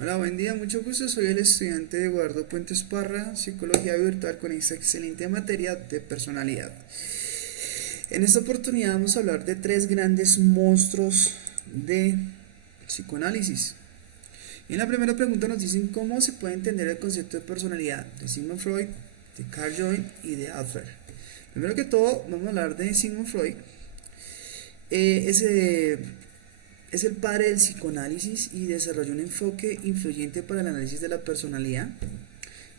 Hola, buen día, mucho gusto. Soy el estudiante Eduardo Puentes Parra, Psicología Virtual con esta excelente materia de personalidad. En esta oportunidad vamos a hablar de tres grandes monstruos de psicoanálisis. Y en la primera pregunta nos dicen cómo se puede entender el concepto de personalidad de Sigmund Freud, de Carl Jung y de Alfred. Primero que todo, vamos a hablar de Sigmund Freud. Ese es el padre del psicoanálisis y desarrolló un enfoque influyente para el análisis de la personalidad.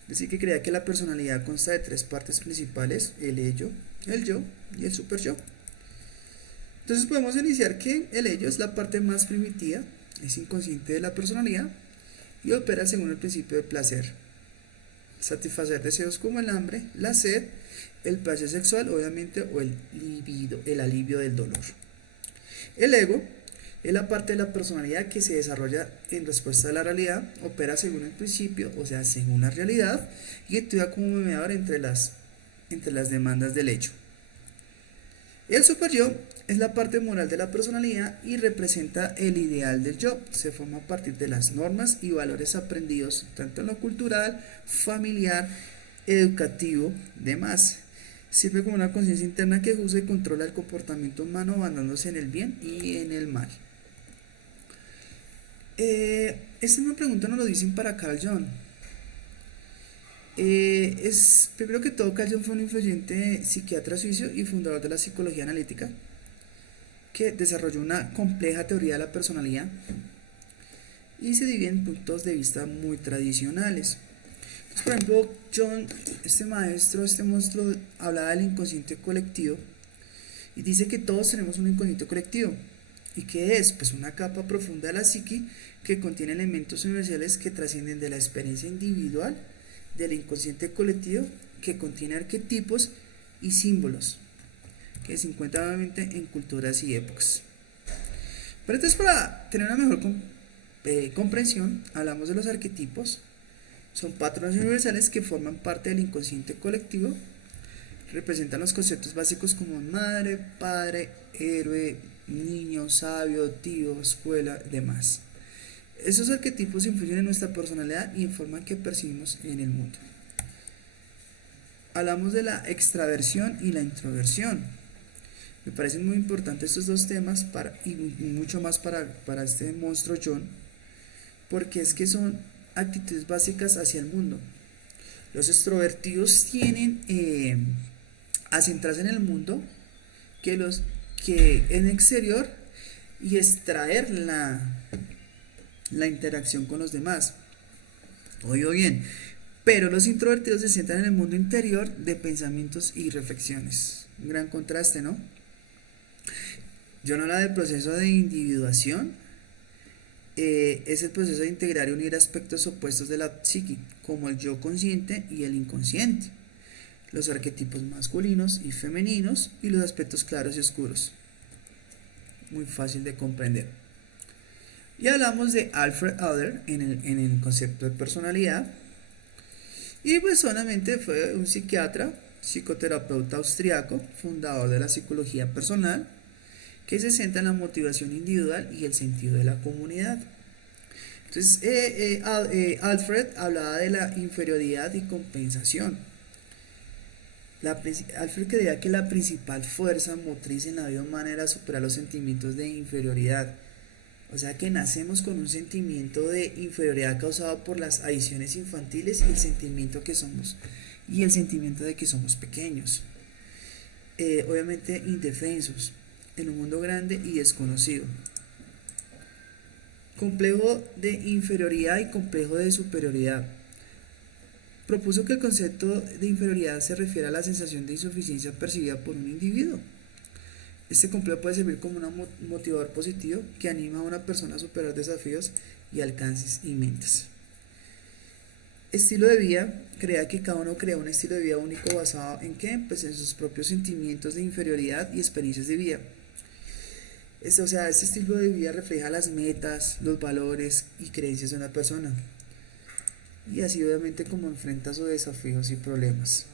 Es decir, que creía que la personalidad consta de tres partes principales: el ello, el yo y el super yo. Entonces podemos iniciar que el ello es la parte más primitiva, es inconsciente de la personalidad y opera según el principio del placer. Satisfacer deseos como el hambre, la sed, el placer sexual, obviamente, o el libido, el alivio del dolor. El ego es la parte de la personalidad que se desarrolla en respuesta a la realidad, opera según el principio, o sea, según la realidad, y actúa como mediador entre las demandas del hecho. El super yo es la parte moral de la personalidad y representa el ideal del yo. Se forma a partir de las normas y valores aprendidos tanto en lo cultural, familiar, educativo, demás. Sirve como una conciencia interna que juzga y controla el comportamiento humano basándose en el bien y en el mal. Esta misma pregunta nos lo dicen para Carl Jung. Primero que todo, Carl Jung fue un influyente psiquiatra suizo y fundador de la psicología analítica que desarrolló una compleja teoría de la personalidad y se divide en puntos de vista muy tradicionales. Entonces, por ejemplo, Jung, este maestro, este monstruo, hablaba del inconsciente colectivo y dice que todos tenemos un inconsciente colectivo. ¿Y qué es? Pues una capa profunda de la psique que contiene elementos universales que trascienden de la experiencia individual del inconsciente colectivo, que contiene arquetipos y símbolos que se encuentran nuevamente en culturas y épocas. Pero entonces, para tener una mejor comprensión, hablamos de los arquetipos. Son patrones universales que forman parte del inconsciente colectivo. Representan los conceptos básicos como madre, padre, héroe, niño, sabio, tío, escuela, demás. Esos arquetipos influyen en nuestra personalidad y en forma que percibimos en el mundo. Hablamos de la extraversión y la introversión. Me parecen muy importantes estos dos temas y mucho más para este monstruo John, porque es que son actitudes básicas hacia el mundo. Los extrovertidos tienen a centrarse en el mundo que en exterior y extraer la interacción con los demás. Oigo bien, pero los introvertidos se centran en el mundo interior de pensamientos y reflexiones. Un gran contraste, ¿no? Yo no habla del proceso de individuación, es el proceso de integrar y unir aspectos opuestos de la psique, como el yo consciente y el inconsciente, los arquetipos masculinos y femeninos y los aspectos claros y oscuros. Muy fácil de comprender. Y hablamos de Alfred Adler en el concepto de personalidad. Y pues solamente fue un psiquiatra, psicoterapeuta austriaco, fundador de la psicología personal, que se centra en la motivación individual y el sentido de la comunidad. Entonces, Alfred hablaba de la inferioridad y compensación. Alfred creía que la principal fuerza motriz en la vida humana era superar los sentimientos de inferioridad. O sea que nacemos con un sentimiento de inferioridad causado por las adiciones infantiles y el sentimiento de que somos pequeños. Obviamente indefensos en un mundo grande y desconocido. Complejo de inferioridad y complejo de superioridad. Propuso que el concepto de inferioridad se refiere a la sensación de insuficiencia percibida por un individuo. Este complejo puede servir como un motivador positivo que anima a una persona a superar desafíos y alcances y metas. Estilo de vida, crea que cada uno crea un estilo de vida único basado en ¿qué? Pues en sus propios sentimientos de inferioridad y experiencias de vida. Este estilo de vida refleja las metas, los valores y creencias de una persona. Y así obviamente como enfrenta sus desafíos y problemas.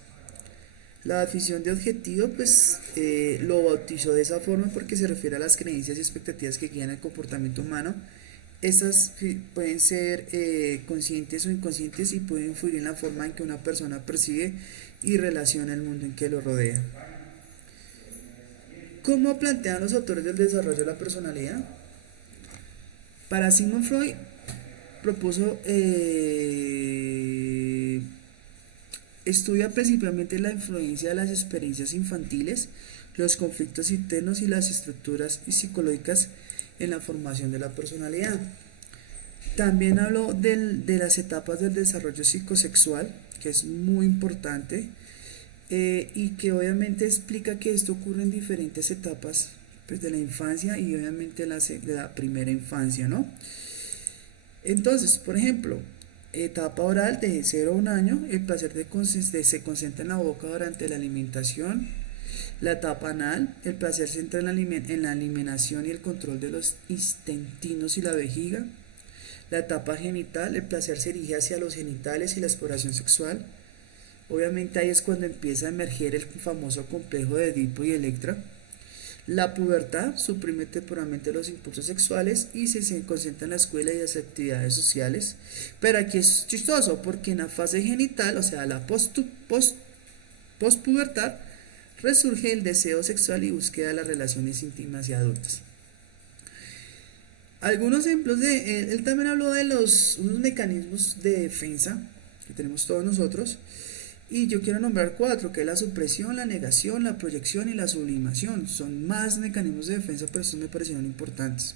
La definición de objetivo, pues lo bautizó de esa forma porque se refiere a las creencias y expectativas que guían el comportamiento humano Estas pueden ser conscientes o inconscientes y pueden influir en la forma en que una persona percibe y relaciona el mundo en que lo rodea. ¿Cómo plantean los autores del desarrollo de la personalidad? Para Sigmund Freud propuso estudia principalmente la influencia de las experiencias infantiles, los conflictos internos y las estructuras psicológicas en la formación de la personalidad. También habló de las etapas del desarrollo psicosexual, que es muy importante, y que obviamente explica que esto ocurre en diferentes etapas, pues, de la infancia y obviamente de la primera infancia, ¿no? Entonces, por ejemplo, etapa oral de 0 a 1 año, el placer se concentra en la boca durante la alimentación. La etapa anal, el placer se centra en la eliminación y el control de los intestinos y la vejiga. La etapa genital, el placer se dirige hacia los genitales y la exploración sexual. Obviamente ahí es cuando empieza a emerger el famoso complejo de Edipo y Electra. La pubertad suprime temporalmente los impulsos sexuales y se concentra en la escuela y las actividades sociales. Pero aquí es chistoso porque en la fase genital, o sea, la postpubertad, resurge el deseo sexual y búsqueda de las relaciones íntimas y adultas. Algunos ejemplos él también habló de unos mecanismos de defensa que tenemos todos nosotros. Y yo quiero nombrar 4, que es la supresión, la negación, la proyección y la sublimación. Son más mecanismos de defensa, pero estos me parecieron importantes.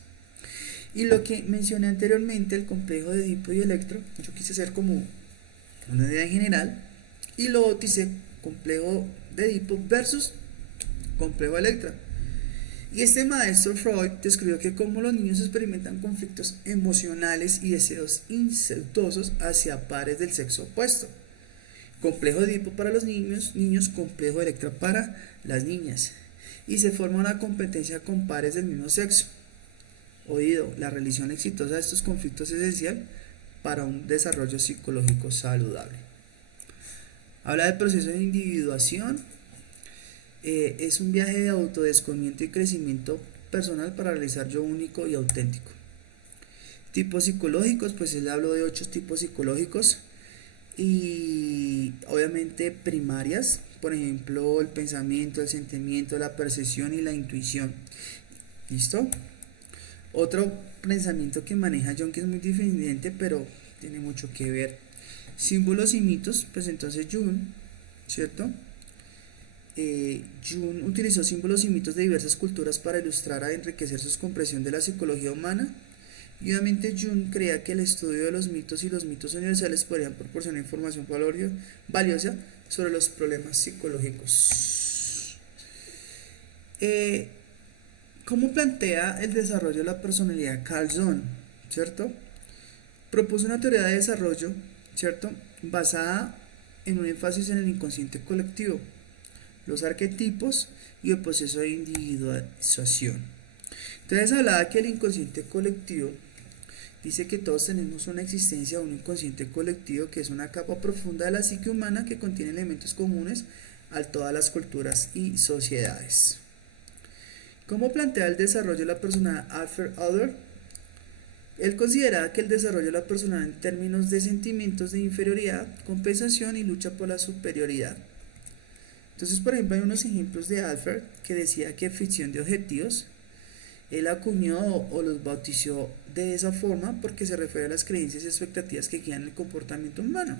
Y lo que mencioné anteriormente, el complejo de Edipo y Electra, yo quise hacer como una idea en general y lo bauticé complejo de Edipo versus complejo de Electra. Y este maestro Freud describió que como los niños experimentan conflictos emocionales y deseos incestuosos hacia pares del sexo opuesto. Complejo de Edipo para los niños, complejo de Electra para las niñas. Y se forma una competencia con pares del mismo sexo. Oído, la resolución exitosa de estos conflictos es esencial para un desarrollo psicológico saludable. Habla del proceso de individuación. Es un viaje de autodescubrimiento y crecimiento personal para realizar yo único y auténtico. Tipos psicológicos, pues él habló de 8 tipos psicológicos. Y obviamente primarias, por ejemplo, el pensamiento, el sentimiento, la percepción y la intuición. ¿Listo? Otro pensamiento que maneja Jung, que es muy diferente, pero tiene mucho que ver. Símbolos y mitos, pues entonces Jung, ¿cierto? Jung utilizó símbolos y mitos de diversas culturas para ilustrar e enriquecer su comprensión de la psicología humana. Y obviamente Jung creía que el estudio de los mitos y los mitos universales podrían proporcionar información valiosa sobre los problemas psicológicos. ¿Cómo plantea el desarrollo de la personalidad Carl Jung? ¿Cierto? Propuso una teoría de desarrollo, ¿cierto?, basada en un énfasis en el inconsciente colectivo, los arquetipos y el proceso de individualización. Entonces hablaba que el inconsciente colectivo dice que todos tenemos una existencia, un inconsciente colectivo, que es una capa profunda de la psique humana que contiene elementos comunes a todas las culturas y sociedades. ¿Cómo plantea el desarrollo de la personalidad Alfred Adler? Él consideraba que el desarrollo de la personalidad en términos de sentimientos de inferioridad, compensación y lucha por la superioridad. Entonces, por ejemplo, hay unos ejemplos de Alfred que decía que ficción de objetivos. Él acuñó o los bautizó de esa forma porque se refiere a las creencias y expectativas que guían el comportamiento humano.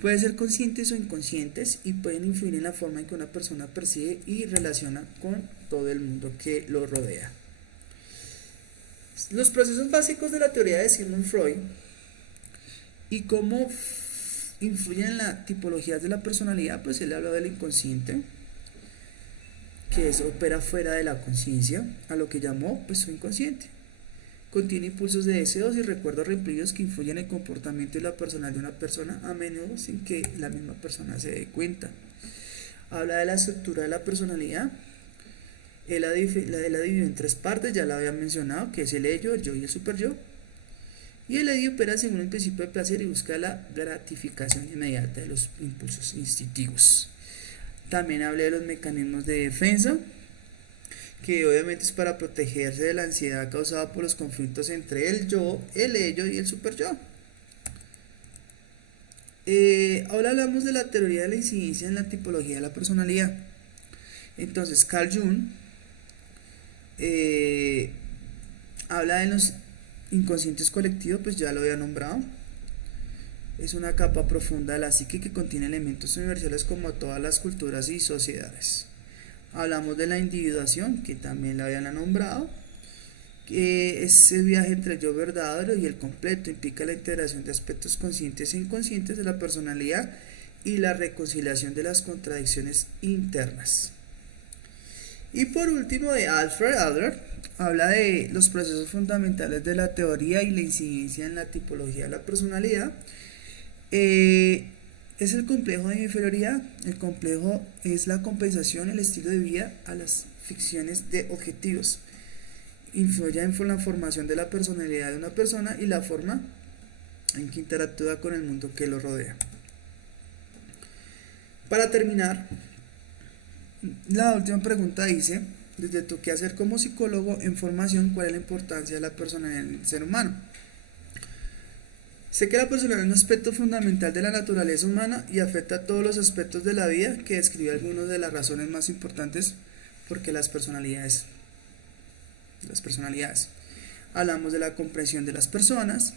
Pueden ser conscientes o inconscientes y pueden influir en la forma en que una persona percibe y relaciona con todo el mundo que lo rodea. Los procesos básicos de la teoría de Sigmund Freud y cómo influyen en la tipología de la personalidad, pues él habla del inconsciente, que opera fuera de la conciencia, a lo que llamó pues su inconsciente. Contiene impulsos de deseos y recuerdos reprimidos que influyen en el comportamiento y la personalidad de una persona, a menudo sin que la misma persona se dé cuenta. Habla de la estructura de la personalidad. Él la dividió en 3 partes, ya la había mencionado, que es el ello, el yo y el superyo. Y el ello opera según el principio de placer y busca la gratificación inmediata de los impulsos instintivos. También hablé de los mecanismos de defensa, que obviamente es para protegerse de la ansiedad causada por los conflictos entre el yo, el ello y el super yo. Ahora hablamos de la teoría de la incidencia en la tipología de la personalidad. Entonces, Carl Jung habla de los inconscientes colectivos, pues ya lo había nombrado. Es una capa profunda de la psique que contiene elementos universales como todas las culturas y sociedades. Hablamos de la individuación, que también la habían nombrado, que ese viaje entre el yo verdadero y el completo implica la integración de aspectos conscientes e inconscientes de la personalidad y la reconciliación de las contradicciones internas. Y por último, de Alfred Adler, habla de los procesos fundamentales de la teoría y la incidencia en la tipología de la personalidad. Es el complejo de inferioridad. El complejo es la compensación, el estilo de vida a las ficciones de objetivos. Influye en la formación de la personalidad de una persona y la forma en que interactúa con el mundo que lo rodea. Para terminar, la última pregunta dice: desde tu quehacer como psicólogo en formación, ¿cuál es la importancia de la personalidad en el ser humano? Sé que la personalidad es un aspecto fundamental de la naturaleza humana y afecta a todos los aspectos de la vida, que describe algunas de las razones más importantes porque las personalidades. Hablamos de la comprensión de las personas,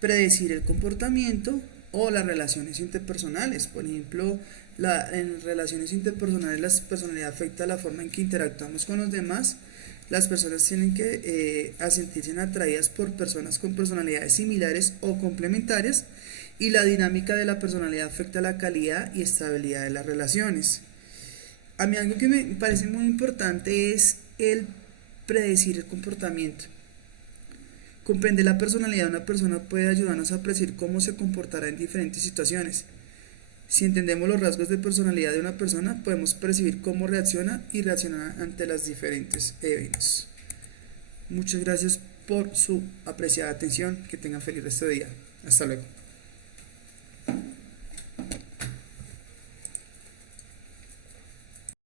predecir el comportamiento o las relaciones interpersonales. Por ejemplo, en relaciones interpersonales la personalidad afecta la forma en que interactuamos con los demás. Las personas tienen que sentirse atraídas por personas con personalidades similares o complementarias, y la dinámica de la personalidad afecta la calidad y estabilidad de las relaciones. A mí algo que me parece muy importante es el predecir el comportamiento. Comprender la personalidad de una persona puede ayudarnos a predecir cómo se comportará en diferentes situaciones. Si entendemos los rasgos de personalidad de una persona, podemos percibir cómo reacciona y reaccionar ante los diferentes eventos. Muchas gracias por su apreciada atención. Que tengan feliz resto de día. Hasta luego.